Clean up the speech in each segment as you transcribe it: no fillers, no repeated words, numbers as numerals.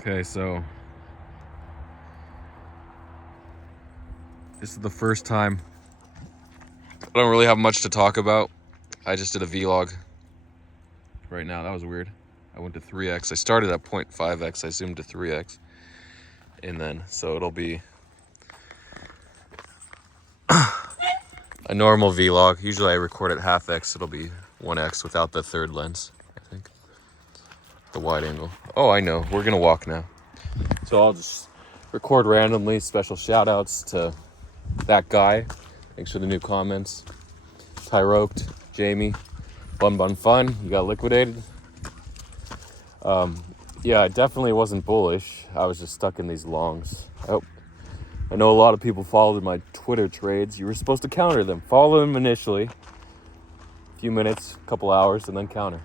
Okay, so this is the first time. I don't really have much to talk about. I just did a vlog right now. That was weird. I went to 3x. I started at 0.5x. I zoomed to 3x. And then, so it'll be a normal vlog. Usually I record at half x. It'll be 1x without the third lens, I think. The wide angle. Oh, I know. We're going to walk now. So I'll just record randomly. Special shout outs to that guy. Thanks for the new comments. Tyroked, Jamie, Bun Fun, you got liquidated. Yeah, I definitely wasn't bullish. I was just stuck in these longs. I know a lot of people followed my Twitter trades. You were supposed to counter them. Follow them initially, a few minutes, a couple hours, and then counter.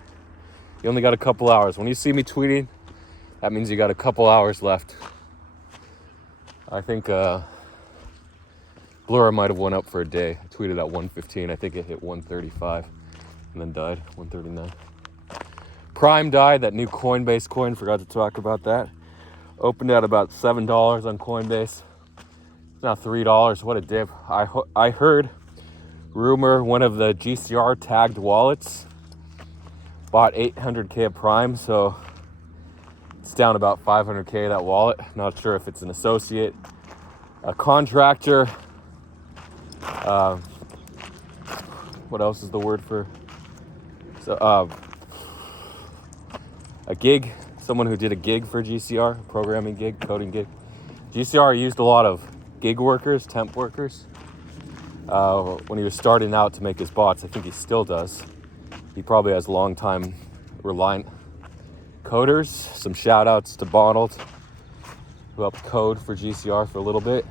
You only got a couple hours. When you see me tweeting, that means you got a couple hours left. I think Blur might have went up for a day. I tweeted at 115. I think it hit 135 and then died, 139. Prime died, that new Coinbase coin. Forgot to talk about that. Opened at about $7 on Coinbase. It's now $3. What a dip. I heard rumor one of the GCR tagged wallets bought 800K of Prime, so it's down about 500K that wallet. Not sure if it's an associate, a contractor. What else is the word for? So, a gig. Someone who did a gig for GCR, programming gig, coding gig. GCR used a lot of gig workers, temp workers. When he was starting out to make his bots, I think he still does. He probably has long-time Reliant coders. Some shout outs to Bonald, who helped code for GCR for a little bit.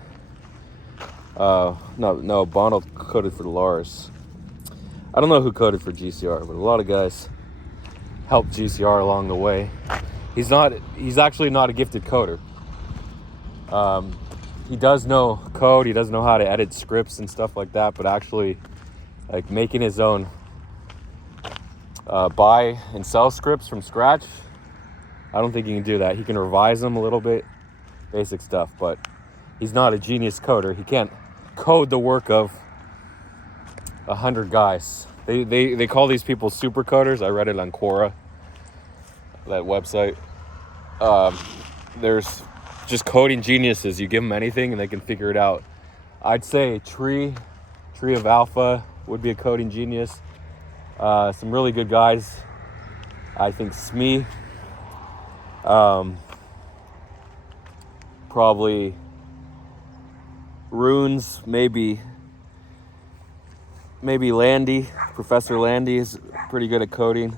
No, Bonald coded for Lars. I don't know who coded for GCR, but a lot of guys helped GCR along the way. He's actually not a gifted coder. He does know code, he does know how to edit scripts and stuff like that, but actually like making his own buy and sell scripts from scratch, I don't think he can do that. He can revise them a little bit, basic stuff, but he's not a genius coder. He can't code the work of 100 guys. They call these people super coders. I read it on Quora, that website. There's just coding geniuses. You give them anything and they can figure it out. I'd say Tree of Alpha would be a coding genius. Some really good guys. I think Smee. Probably Runes, maybe Landy. Professor Landy is pretty good at coding.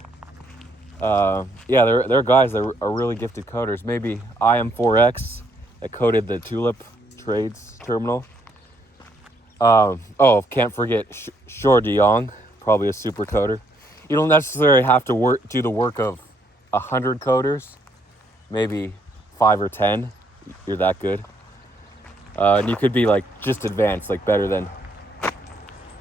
Yeah, they're guys that are really gifted coders. Maybe IM4X that coded the Tulip trades terminal. Can't forget Shor De Jong, probably a super coder. You don't necessarily have to do the work of 100 coders. Maybe 5 or 10. You're that good. And you could be like just advanced, like better than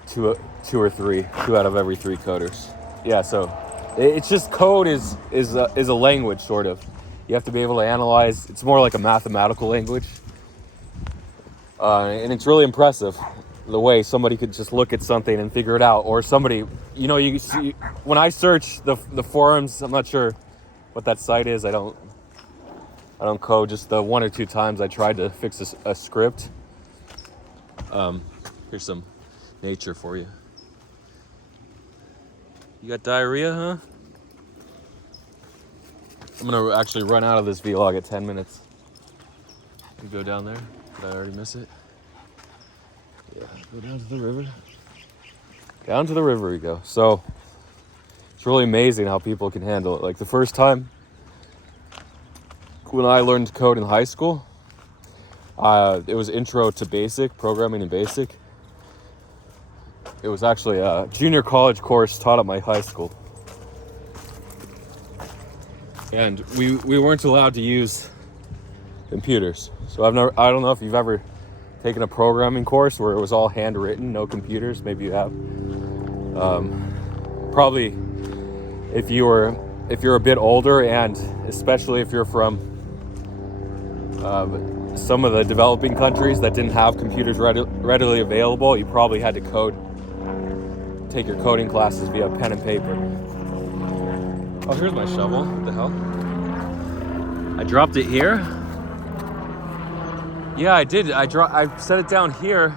two or three, 2 out of every 3 coders. Yeah, so it's just code is a language, sort of. You have to be able to analyze. It's more like a mathematical language, and it's really impressive the way somebody could just look at something and figure it out. Or somebody, you see, when I search the forums, I'm not sure what that site is. I don't code. Just the 1 or 2 times I tried to fix a script. Here's some nature for you. You got diarrhea, huh? I'm gonna actually run out of this vlog at 10 minutes. You go down there. Did I already miss it? Yeah, go down to the river. Down to the river we go. So, it's really amazing how people can handle it. Like the first time when I learned to code in high school, it was intro to basic, programming in basic. It was actually a junior college course taught at my high school. And we weren't allowed to use computers. So I don't know if you've ever taken a programming course where it was all handwritten, no computers. Maybe you have. Probably if you're a bit older, and especially if you're from But some of the developing countries that didn't have computers readily available, you probably had to take your coding classes via pen and paper. Oh, here's my shovel. What the hell? I dropped it here. Yeah, I did. I set it down here.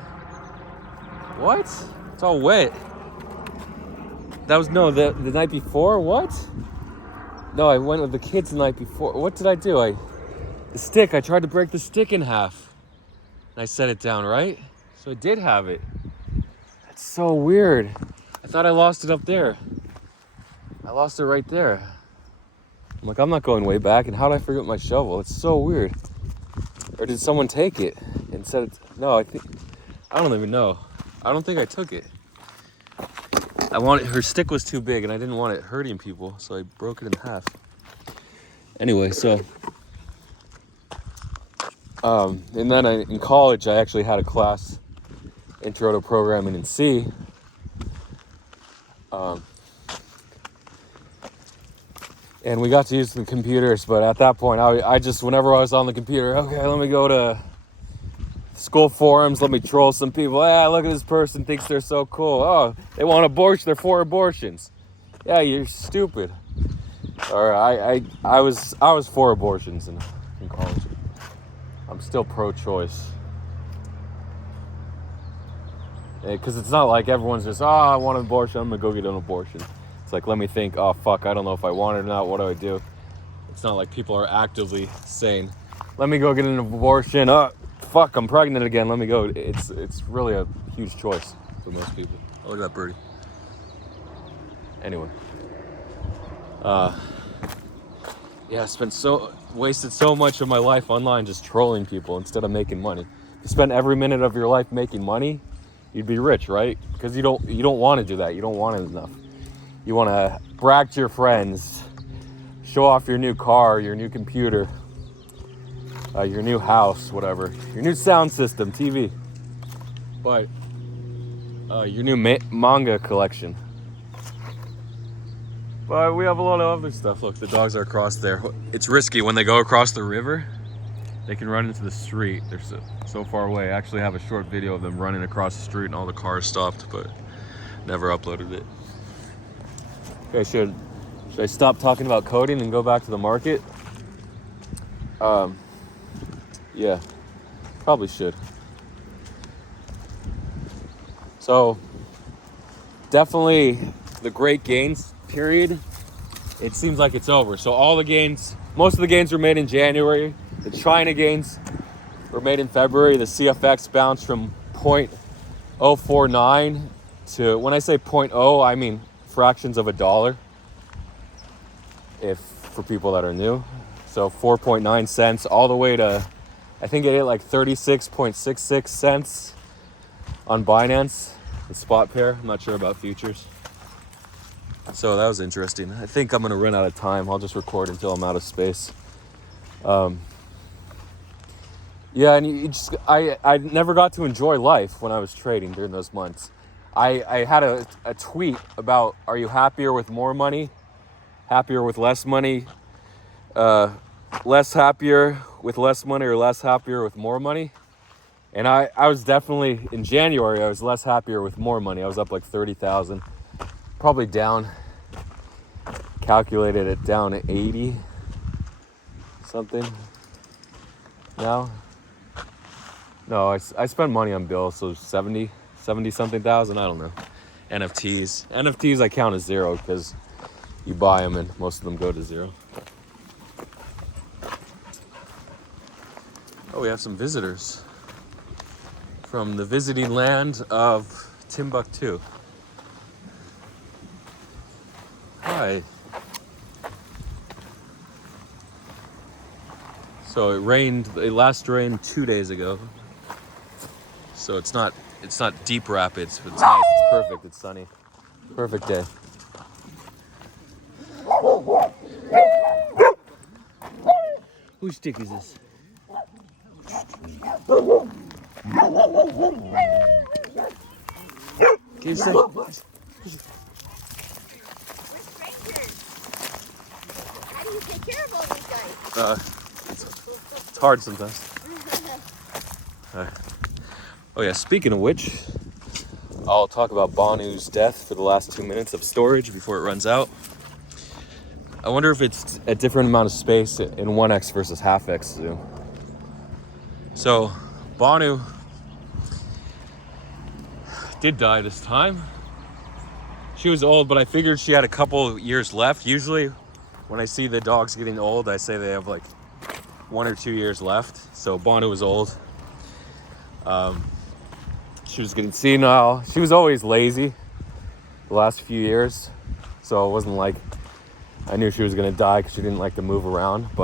What? It's all wet. That was the night before. What? No, I went with the kids the night before. What did I do? The stick. I tried to break the stick in half, and I set it down, right? So I did have it. That's so weird. I thought I lost it up there. I lost it right there. I'm like, I'm not going way back. And how did I forget my shovel? It's so weird. Or did someone take it and set it? No, I don't even know. I don't think I took it. Her stick was too big and I didn't want it hurting people, so I broke it in half. Anyway, so and then in college I actually had a class, Intro to Programming in C. And we got to use the computers, but at that point I just, whenever I was on the computer, okay, let me go to school forums, let me troll some people. Look at this person, thinks they're so cool. Oh, they want abortion, they're for abortions. Yeah, you're stupid. Or I was for abortions in college. I'm still pro-choice. Because it's not like everyone's just, I want an abortion, I'm gonna go get an abortion. It's like, let me think, oh fuck, I don't know if I want it or not, what do I do? It's not like people are actively saying, let me go get an abortion, fuck, I'm pregnant again, let me go. It's really a huge choice for most people. Oh, look at that birdie. Anyway. Yeah, wasted so much of my life online just trolling people instead of making money. If you spend every minute of your life making money, you'd be rich, right? Because you don't want to do that. You don't want it enough. You want to brag to your friends, show off your new car, your new computer, your new house, whatever, your new sound system, TV, but your new manga collection. But we have a lot of other stuff. Look, the dogs are across there. It's risky when they go across the river. They can run into the street. They're so far away. I actually have a short video of them running across the street and all the cars stopped, but never uploaded it. Okay, should I stop talking about coding and go back to the market? Yeah, probably should. So, definitely the great gains period, it seems like it's over. So most of the gains were made in January. The China gains were made in February. The CFX bounced from 0.049 to, when I say 0.0, I mean fractions of a dollar, for people that are new. So 4.9 cents all the way to, I think it hit like 36.66 cents on Binance, the spot pair. I'm not sure about futures. So that was interesting. I think I'm gonna run out of time. I'll just record until I'm out of space. Yeah, and I never got to enjoy life when I was trading during those months. I had a tweet about, are you happier with more money, happier with less money, less happier with less money, or less happier with more money? And I was definitely, in January, I was less happier with more money. I was up like 30,000, probably down, calculated it down to 80 something now. No, I spent money on bills, so 70 something thousand, I don't know. NFTs I count as zero because you buy them and most of them go to zero. Oh, we have some visitors from the visiting land of Timbuktu. Hi. So it last rained 2 days ago. So it's not deep rapids, but it's nice, it's perfect, it's sunny. Perfect day. Whose stick is this? Can you say? We're strangers. How do you take care of all these guys? It's It's hard sometimes. Oh yeah, speaking of which, I'll talk about Banu's death for the last 2 minutes of storage before it runs out. I wonder if it's a different amount of space in 1X versus half X zoom. So, Banu did die this time. She was old, but I figured she had a couple years left. Usually, when I see the dogs getting old, I say they have like 1 or 2 years left. So Banu was old. She was getting senile. She was always lazy the last few years. So it wasn't like I knew she was gonna die because she didn't like to move around. But